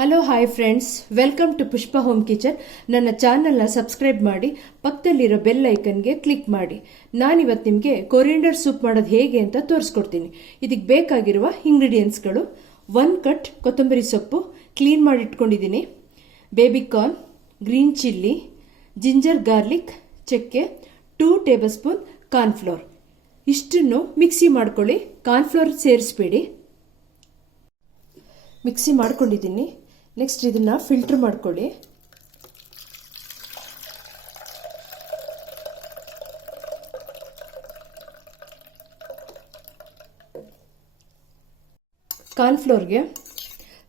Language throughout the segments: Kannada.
Hello hi friends, welcome to Pushpa home kitchen. ನನ್ನ ಚಾನಲ್ನ ಸಬ್ಸ್ಕ್ರೈಬ್ ಮಾಡಿ ಪಕ್ಕದಲ್ಲಿರೋ ಬೆಲ್ ಐಕನ್ಗೆ ಕ್ಲಿಕ್ ಮಾಡಿ. ನಾನಿವತ್ತು ನಿಮಗೆ ಕೊರಿಯಂಡರ್ ಸೂಪ್ ಮಾಡೋದು ಹೇಗೆ ಅಂತ ತೋರಿಸ್ಕೊಡ್ತೀನಿ. ಇದಕ್ಕೆ ಬೇಕಾಗಿರುವ ಇಂಗ್ರೀಡಿಯೆಂಟ್ಸ್ಗಳು: 1 ಕಟ್ ಕೊತ್ತಂಬರಿ ಸೊಪ್ಪು ಕ್ಲೀನ್ ಮಾಡಿ ಇಟ್ಕೊಂಡಿದ್ದೀನಿ, baby corn, green chilli, ginger garlic, ಚಕ್ಕೆ, 2 ಟೇಬಲ್ ಸ್ಪೂನ್ ಕಾರ್ನ್ಫ್ಲೋರ್. ಇಷ್ಟನ್ನು ಮಿಕ್ಸಿ ಮಾಡ್ಕೊಳ್ಳಿ. ಕಾರ್ನ್ಫ್ಲೋರ್ ಸೇರಿಸ್ಬೇಡಿ. ಮಿಕ್ಸಿ ಮಾಡ್ಕೊಂಡಿದ್ದೀನಿ. ನೆಕ್ಸ್ಟ್ ಇದನ್ನು ಫಿಲ್ಟರ್ ಮಾಡ್ಕೊಳ್ಳಿ. ಕಾರ್ನ್ಫ್ಲೋರ್ಗೆ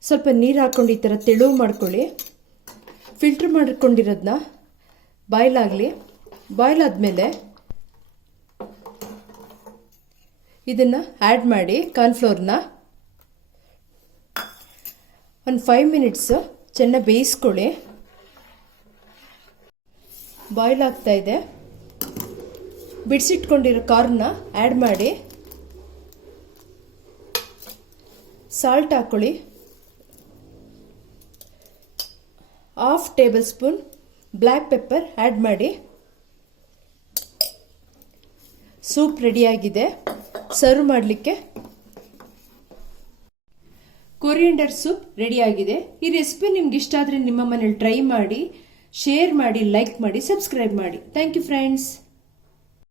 ಸ್ವಲ್ಪ ನೀರು ಹಾಕ್ಕೊಂಡು ಈ ಥರ ತೆಳು ಮಾಡ್ಕೊಳ್ಳಿ. ಫಿಲ್ಟರ್ ಮಾಡ್ಕೊಂಡಿರೋದನ್ನ ಬಾಯ್ಲ್ ಆಗಲಿ. ಬಾಯ್ಲ್ ಆದಮೇಲೆ ಇದನ್ನು ಆ್ಯಡ್ ಮಾಡಿ ಕಾರ್ನ್ಫ್ಲೋರ್ನ ಒಂದು 5 ಮಿನಿಟ್ಸ್ ಚೆನ್ನಾಗಿ ಬೇಯಿಸ್ಕೊಳ್ಳಿ. ಬಾಯ್ಲ್ ಆಗ್ತಾ ಇದೆ. ಬಿಡಿಸಿಟ್ಕೊಂಡಿರೋ ಕಾರ್ನ್ನ ಆ್ಯಡ್ ಮಾಡಿ, ಸಾಲ್ಟ್ ಹಾಕ್ಕೊಳ್ಳಿ. 1/2 table spoon black pepper add ಮಾಡಿ. ಸೂಪ್ ರೆಡಿಯಾಗಿದೆ. ಸರ್ವ್ ಮಾಡಲಿಕ್ಕೆ ಕೊರಿಯಂಡರ್ ಸೂಪ್ ರೆಡಿಯಾಗಿದೆ. ಈ ರೆಸಿಪಿ ನಿಮ್ಗೆ ಇಷ್ಟ ಆದರೆ ನಿಮ್ಮ ಮನೇಲಿ ಟ್ರೈ ಮಾಡಿ, ಶೇರ್ ಮಾಡಿ, ಲೈಕ್ ಮಾಡಿ, ಸಬ್ಸ್ಕ್ರೈಬ್ ಮಾಡಿ. Thank you friends.